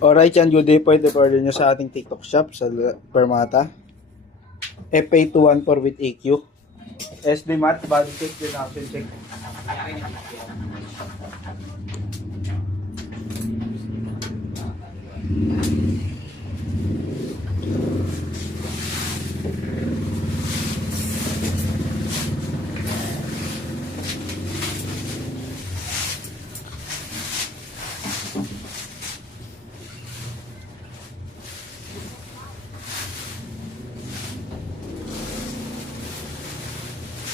Alright yan, good day po. Ito order nyo sa ating TikTok shop sa Permata. FA214 with AQ. SD mat, body check, din action check.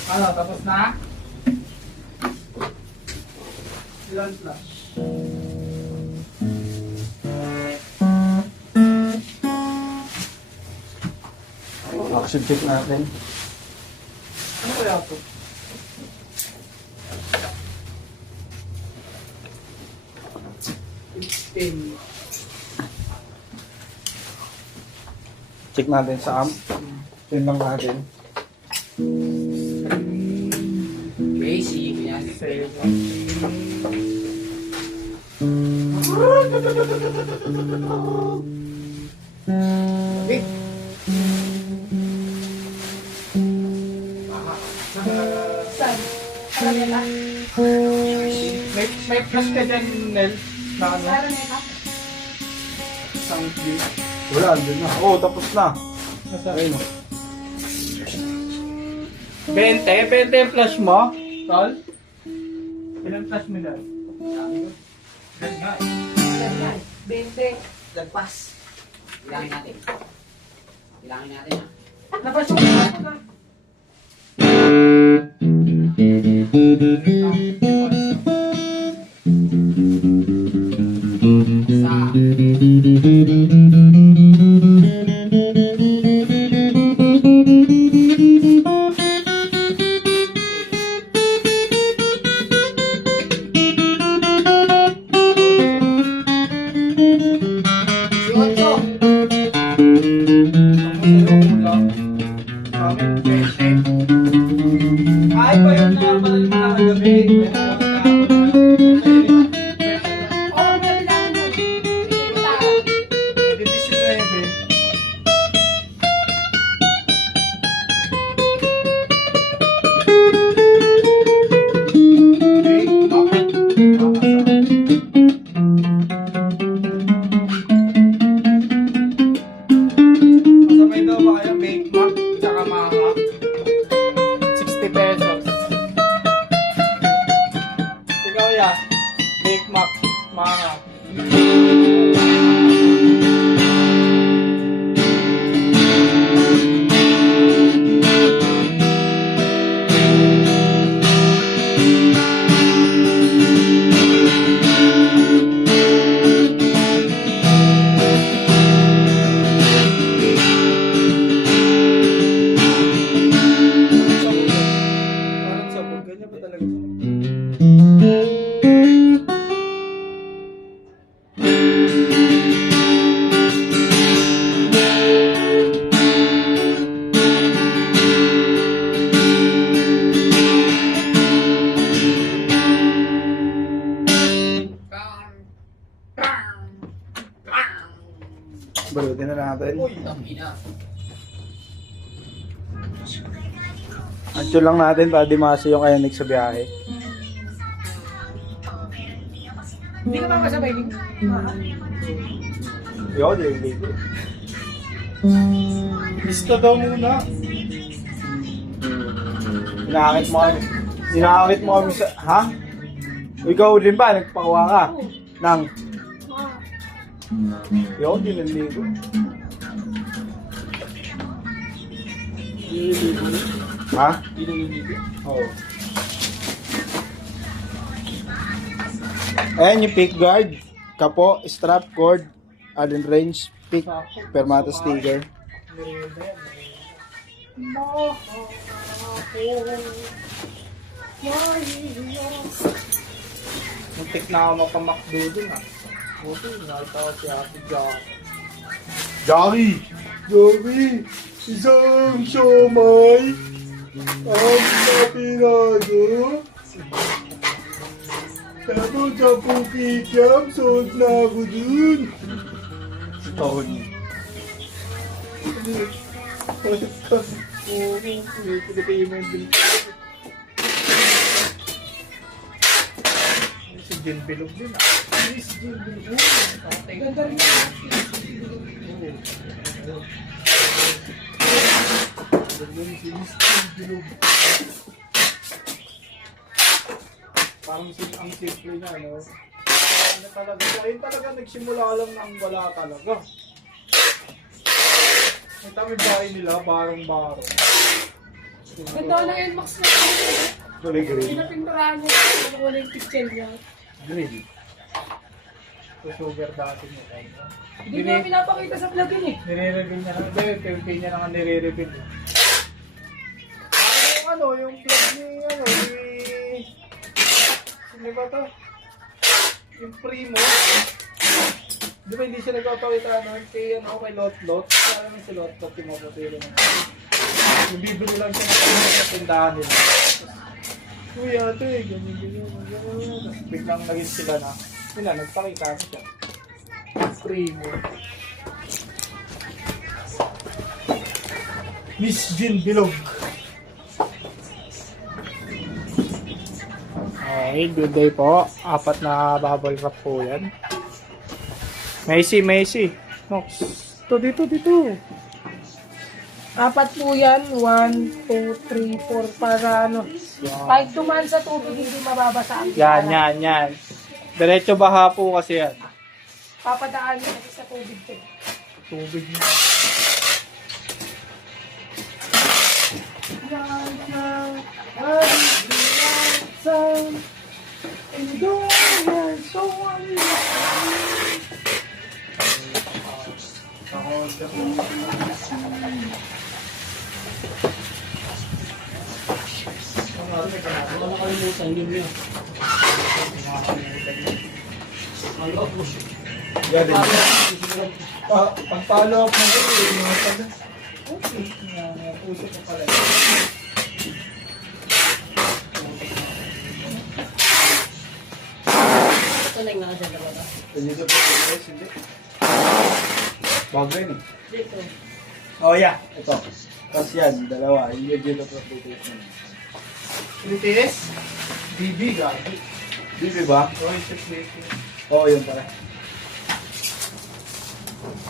Ano, tapos na? Ilan flash? Action check natin. Ano kaya ito? Check natin sa amp. Yun lang natin. Basic, yan. Save. Big. Saan? Araneta? May flash ka dyan, Nel? Na ano? Araneta? Sound view. Wala, andun na. Oh, tapos na. Nasa? Ayun. 20 yung flash mo? Tol? Ilang flash mo dyan? Yan nga eh. Ganyan. 20. Lagpas. Bilangin natin. Bilangin natin ha. Napasok ako na. Ay, ba yun na pala na kagabi? Oo, may bilangan mo. Gitara. Masamay daw ba kayo Bake Mac tsaka Mama? 60 pesos. Ikaw ya, Bake Mac, Mama. Parang sabog, ganyan ba talaga? Balutin na natin. Ancho lang natin para di maso yung kayanig sa biyahe. Hindi ka ba kasabay ni Yo, ligo. Lista daw muna. Inaakit mo kami. Inaakit mo kami sa... Ha? Ikaw din ba? Nagpakawa ka? Nang... Yo, di naligo. Ha? Oo. Ayan yung pick guard, kapo, strap, cord, allen range, pick, permata sticker. Muntik na ako mapamakdo dun ah. Okay, nakita ko si Ate Jack. Jockey! Joey, isang siomay. Ang napinado. Tapos sa pukikiam, sold na ako dun. Tony. Si Jin Bilog din ah. Ganda rin. Parang ang simple niya, no? Ano talaga, ayun talaga nagsimula lang ng wala talaga. Ang tamid bahay nila, barong-barong. Ganda na yung Max na Kulay green. pinapinturahan niya. Ano ko yung picture niya. Green. So, sugar dati niya. Hindi niya pinapakita sa vlog yun eh. Nire-reveal niya lang. Hindi, campaign niya lang ang nire-reveal. Yung plug ni, sino ba to? Yung Primo. Di ba hindi siya nagpapakita, kay Lot-Lot. Kaya naman si Lot-Lot yung mapatiro na. Yung bibili lang siya sa tindahan nila. Kuya, ito ganyan. Tapos biglang naging sila na. Sila, nagpakita siya. Primo. Miss Jin Bilog. Okay, good day po. 4 na bubble wrap po yan. Macy. Nox. Dito. 4 po yan. 1, 2, 3, 4 para ano. Kahit dumaan sa tubig, hindi mababasa ang Yan. Diretso baha po kasi yan. Papadaan niya kasi sa tubig ko. Tubig na. Yan din. Pag-follow up mo ko, mga pag... Okay, puso ko pala. Ito lang nakasya ba? Dito po, hindi. Bagay ni. Dito. Oh yeah, ito. Tapos yan, dalawa. Yung dito po rotation. Pinitiis? BB, gabi. Bibi ba? Okay, check dito. Oo, yun pala.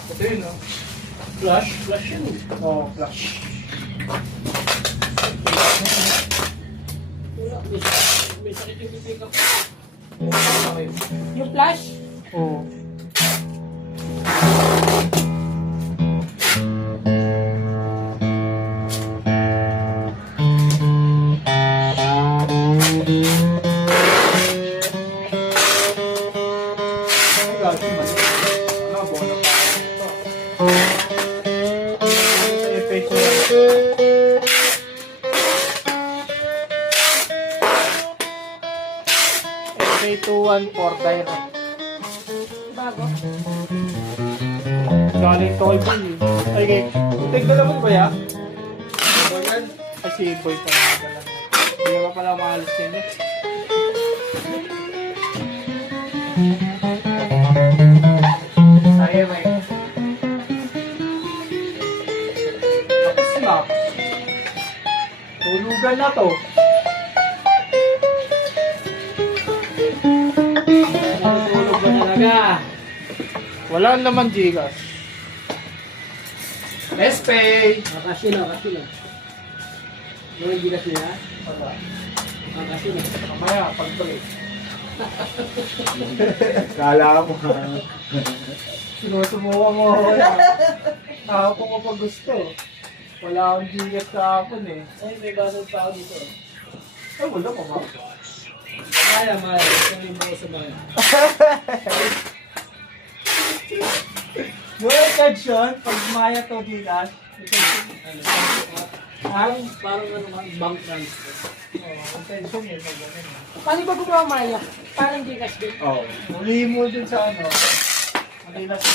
Ito yun, no? Flash yun. Oo, flash. May sakit yung bibig ako. Okay. Yung flash? Oo. Ay, gagi man. Ano, bono pa. Ito. Sa effect mo. FA214 direct. Bago. Galing toy boy. Ay, kay. Tignan mo ba yan? Kasi boy pa naman lang. Hindi ka pala maalis din eh. Ay, may. Tapos na. Tulugan na to. Natutulog ba talaga? Wala naman Gcash. Let's pay! Kasi na. Yung gilas niya? Wala. Kasi na. Mamaya, pag-break. Kala mo. Sinusubukan mo ako na. Kahapon ko pa gusto. Wala akong Gcash kahapon eh. Ay, may basal pa ako dito. Ay, wala pa ba? Maya. Sabi mo sa mga. Yung attention, pag maya to Gcash, ang Parang ano man, bank transfer. attention yun. Pag ganun. Paano ba gumawa Maya? Parang Gcash din. Oo. Muli mo dun sa ano. Manila sa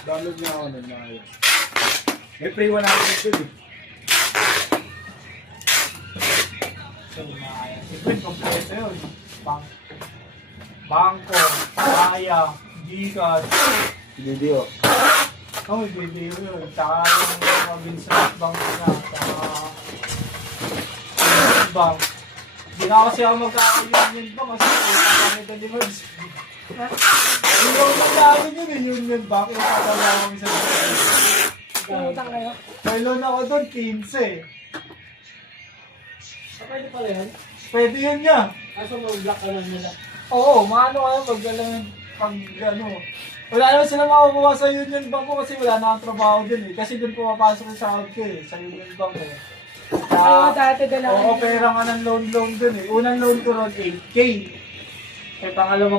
Download niya ako nun. May play 100 yun eh. Maya. Siyempre, kompleto yun. Bank. Bangko, Kaya, Gcash. Video. Oh, BDO yun. Tsaka yung mga Vincent Bank na. Tsaka Bank. Hindi na kasi ako magkaka-Union Bank kasi kami delivered. Hindi ako magkakaroon yun eh, Union Bank. Yung tatala kami sa Pumutang kayo. may loan ako doon, 15. Pwede pala yan. Pwede yun niya. Kaso mag-block ka lang nila. Oo, maano kayo pag ano. Wala naman sila makukuha sa Union Bank ko kasi wala na akong trabaho din eh. Kasi doon pumapasok yung sahod ko eh, sa Union Bank eh. Ayaw dati dalawa. Oo, pera nga ng loan dun eh. Unang loan ko ron, 8K. Eh, pangalawang